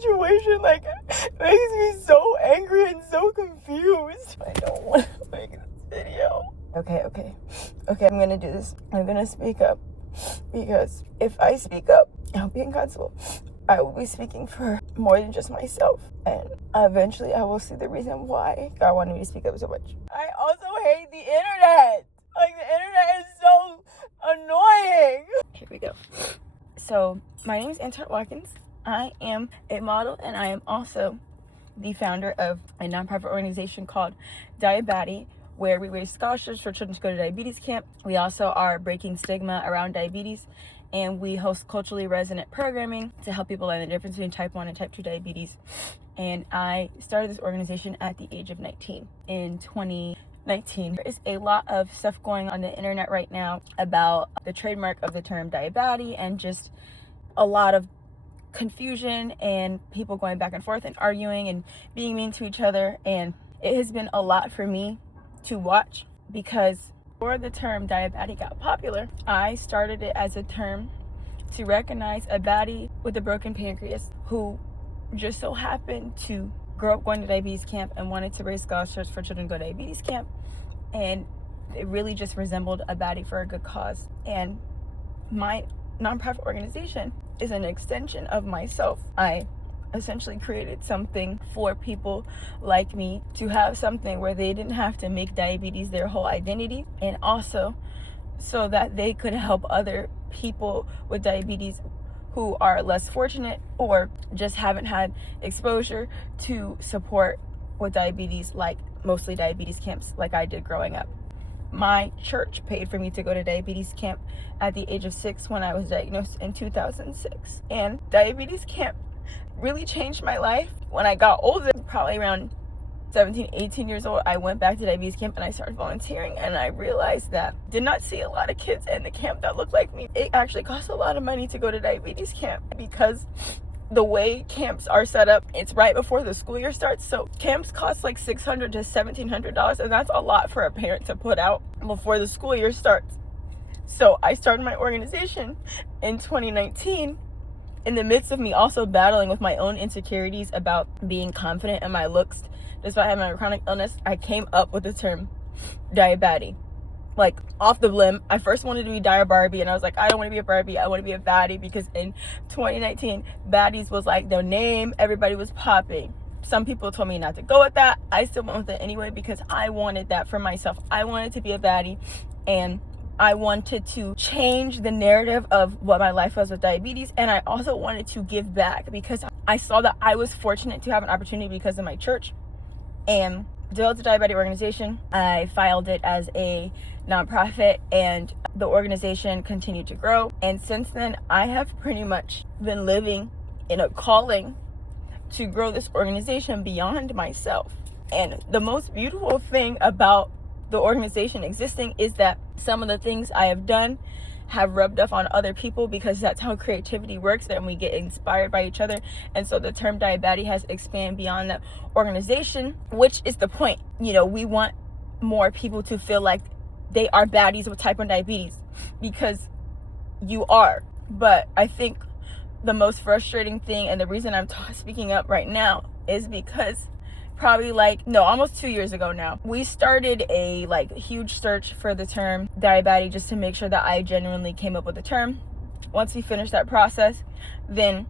situation like makes me so angry and so confused. I don't want to make this video. Okay, I'm gonna do this. I'm gonna speak up, because if I speak up, I'll be in God's will. I will be speaking for more than just myself, and eventually I will see the reason why God wanted me to speak up so much. I also hate the internet. Like, the internet is so annoying. Here we go. So, my name is Antoinette Watkins. I am a model, and I am also the founder of a nonprofit organization called Diabaddie, where we raise scholarships for children to go to diabetes camp. We also are breaking stigma around diabetes, and we host culturally resonant programming to help people learn the difference between type 1 and type 2 diabetes. And I started this organization at the age of 19 in 2019. There is a lot of stuff going on the internet right now about the trademark of the term Diabaddie, and just a lot of confusion and people going back and forth and arguing and being mean to each other. And it has been a lot for me to watch, because before the term Diabaddie got popular, I started it as a term to recognize a baddie with a broken pancreas who just so happened to grow up going to diabetes camp and wanted to raise scholarships for children to go to diabetes camp. And it really just resembled a baddie for a good cause. And my nonprofit organization is an extension of myself. I essentially created something for people like me to have something where they didn't have to make diabetes their whole identity, and also so that they could help other people with diabetes who are less fortunate or just haven't had exposure to support with diabetes, like mostly diabetes camps like I did growing up. My church paid for me to go to diabetes camp at the age of 6 when I was diagnosed in 2006. And diabetes camp really changed my life. When I got older, probably around 17, 18 years old, I went back to diabetes camp and I started volunteering, and I realized that I did not see a lot of kids in the camp that looked like me. It actually costs a lot of money to go to diabetes camp, because the way camps are set up, it's right before the school year starts. So camps cost like $600 to $1,700, and that's a lot for a parent to put out before the school year starts. So I started my organization in 2019 in the midst of me also battling with my own insecurities about being confident in my looks. Despite having a chronic illness, I came up with the term Diabaddie. Like, off the limb. I first wanted to be Diabaddie, and I was like, I don't want to be a Barbie, I want to be a baddie, because in 2019, baddies was like the name everybody was popping. Some people told me not to go with that. I still went with it anyway, because I wanted that for myself. I wanted to be a baddie, and I wanted to change the narrative of what my life was with diabetes. And I also wanted to give back, because I saw that I was fortunate to have an opportunity because of my church, and developed the Diabaddie Organization. I filed it as a nonprofit, and the organization continued to grow. And since then, I have pretty much been living in a calling to grow this organization beyond myself. And the most beautiful thing about the organization existing is that some of the things I have done have rubbed off on other people, because that's how creativity works, and we get inspired by each other. And so the term Diabaddie has expanded beyond that organization, which is the point. You know, we want more people to feel like they are baddies with type 1 diabetes, because you are. But I think the most frustrating thing, and the reason I'm speaking up right now, is because probably almost 2 years ago now, we started a huge search for the term Diabaddie, just to make sure that I genuinely came up with the term. Once we finished that process, then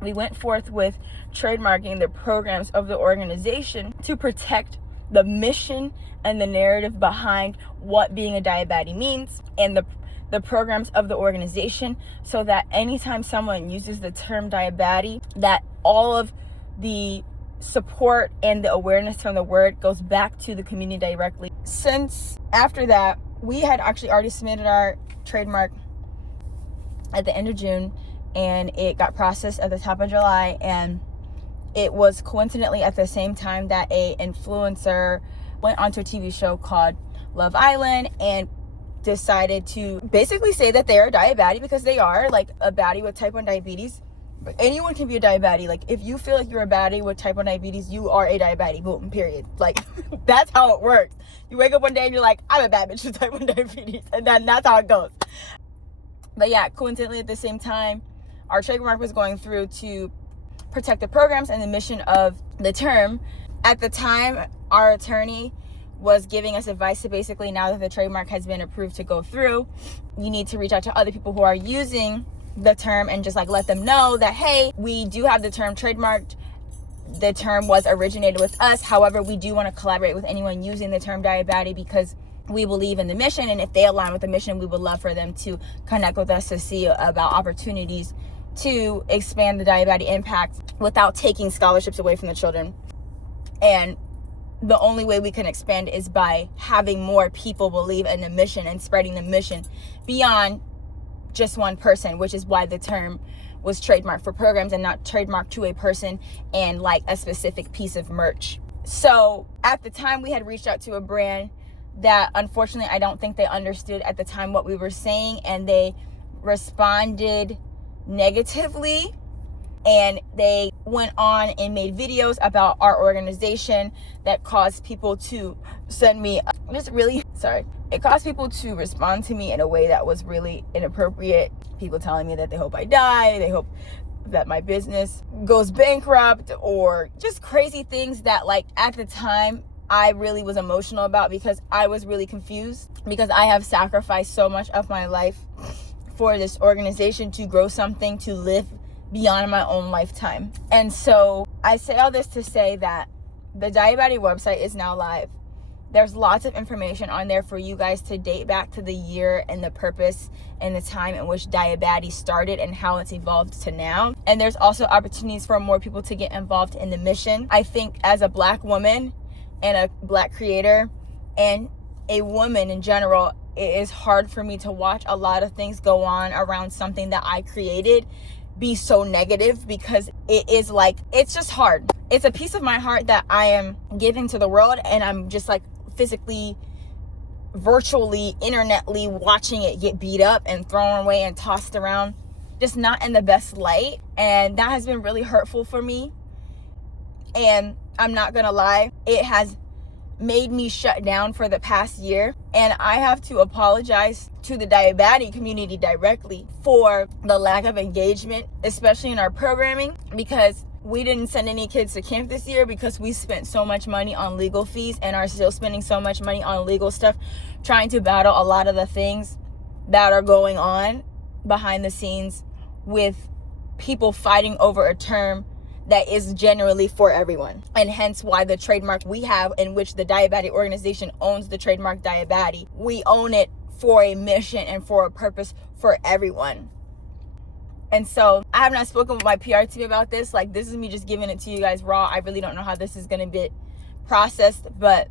we went forth with trademarking the programs of the organization to protect the mission and the narrative behind what being a Diabaddie means, and the programs of the organization, so that anytime someone uses the term Diabaddie, that all of the support and the awareness from the word goes back to the community directly. Since after that, we had actually already submitted our trademark at the end of June, and it got processed at the top of July. And it was coincidentally at the same time that a influencer went onto a TV show called Love Island and decided to basically say that they're a Diabaddie, because they are, like, a baddie with type 1 diabetes. But anyone can be a Diabaddie. Like, if you feel like you're a baddie with type 1 diabetes, you are a Diabaddie. Boom, period. Like, that's how it works. You wake up one day and you're like, I'm a bad bitch with type 1 diabetes. And that's how it goes. But yeah, coincidentally at the same time, our trademark was going through to protected programs and the mission of the term. At the time, our attorney was giving us advice to basically, now that the trademark has been approved to go through, you need to reach out to other people who are using the term and just like let them know that, hey, we do have the term trademarked. The term was originated with us. However, we do want to collaborate with anyone using the term Diabaddie because we believe in the mission, and if they align with the mission, we would love for them to connect with us to see about opportunities to expand the Diabaddie impact without taking scholarships away from the children. And the only way we can expand is by having more people believe in the mission and spreading the mission beyond just one person, which is why the term was trademarked for programs and not trademarked to a person and like a specific piece of merch. So at the time, we had reached out to a brand that unfortunately I don't think they understood at the time what we were saying, and they responded negatively, and they went on and made videos about our organization that caused people to send me it caused people to respond to me in a way that was really inappropriate. People telling me that they hope I die, they hope that my business goes bankrupt, or just crazy things that like at the time I really was emotional about, because I was really confused, because I have sacrificed so much of my life for this organization to grow something, to live beyond my own lifetime. And so I say all this to say that the Diabaddie website is now live. There's lots of information on there for you guys to date back to the year and the purpose and the time in which Diabaddie started and how it's evolved to now. And there's also opportunities for more people to get involved in the mission. I think as a Black woman and a Black creator and a woman in general, it is hard for me to watch a lot of things go on around something that I created be so negative, because it is like, it's just hard. It's a piece of my heart that I am giving to the world, and I'm just like physically, virtually, internetly watching it get beat up and thrown away and tossed around, just not in the best light. And that has been really hurtful for me. And I'm not gonna lie, it has made me shut down for the past year, and I have to apologize to the Diabaddie community directly for the lack of engagement, especially in our programming, because we didn't send any kids to camp this year because we spent so much money on legal fees and are still spending so much money on legal stuff, trying to battle a lot of the things that are going on behind the scenes with people fighting over a term that is generally for everyone. And hence why the trademark we have, in which the Diabaddie Organization owns the trademark Diabaddie, we own it for a mission and for a purpose for everyone. And so I have not spoken with my PR team about this. Like, this is me just giving it to you guys raw. I really don't know how this is going to be processed, but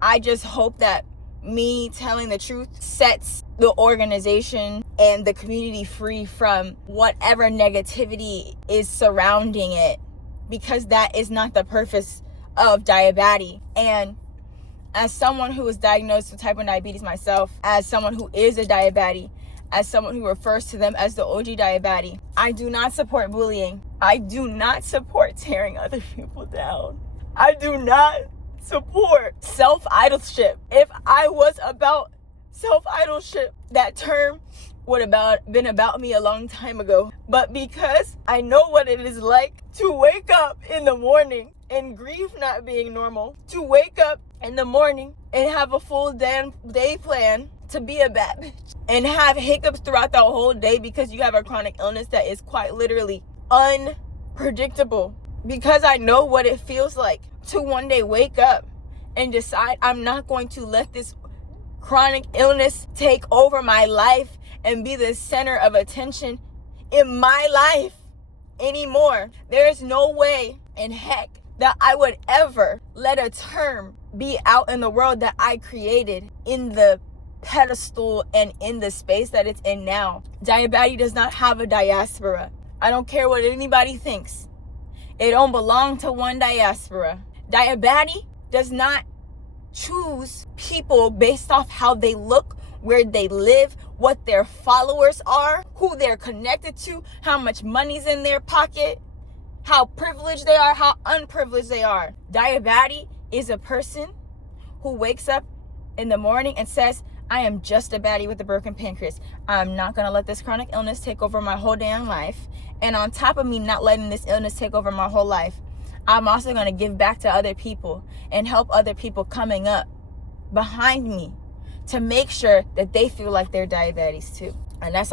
I just hope that me telling the truth sets the organization and the community free from whatever negativity is surrounding it, because that is not the purpose of Diabaddie. And as someone who was diagnosed with type 1 diabetes myself, as someone who is a Diabaddie, as someone who refers to them as the OgDiaBaddie, I do not support bullying. I do not support tearing other people down. I do not support self-idolship. If I was about self-idolship, that term would have been about me a long time ago. But because I know what it is like to wake up in the morning and grief not being normal, to wake up in the morning and have a full damn day plan to be a bad bitch, and have hiccups throughout the whole day because you have a chronic illness that is quite literally unpredictable, because I know what it feels like to one day wake up and decide I'm not going to let this chronic illness take over my life and be the center of attention in my life anymore. There is no way in heck that I would ever let a term be out in the world that I created in the pedestal and in the space that it's in now. Diabaddie does not have a diaspora. I don't care what anybody thinks. It don't belong to one diaspora. Diabaddie does not choose people based off how they look, where they live, what their followers are, who they're connected to, how much money's in their pocket, how privileged they are, how unprivileged they are. Diabaddie is a person who wakes up in the morning and says, I am just a baddie with a broken pancreas. I'm not going to let this chronic illness take over my whole damn life. And on top of me not letting this illness take over my whole life, I'm also going to give back to other people and help other people coming up behind me to make sure that they feel like they're diabaddies too. And that's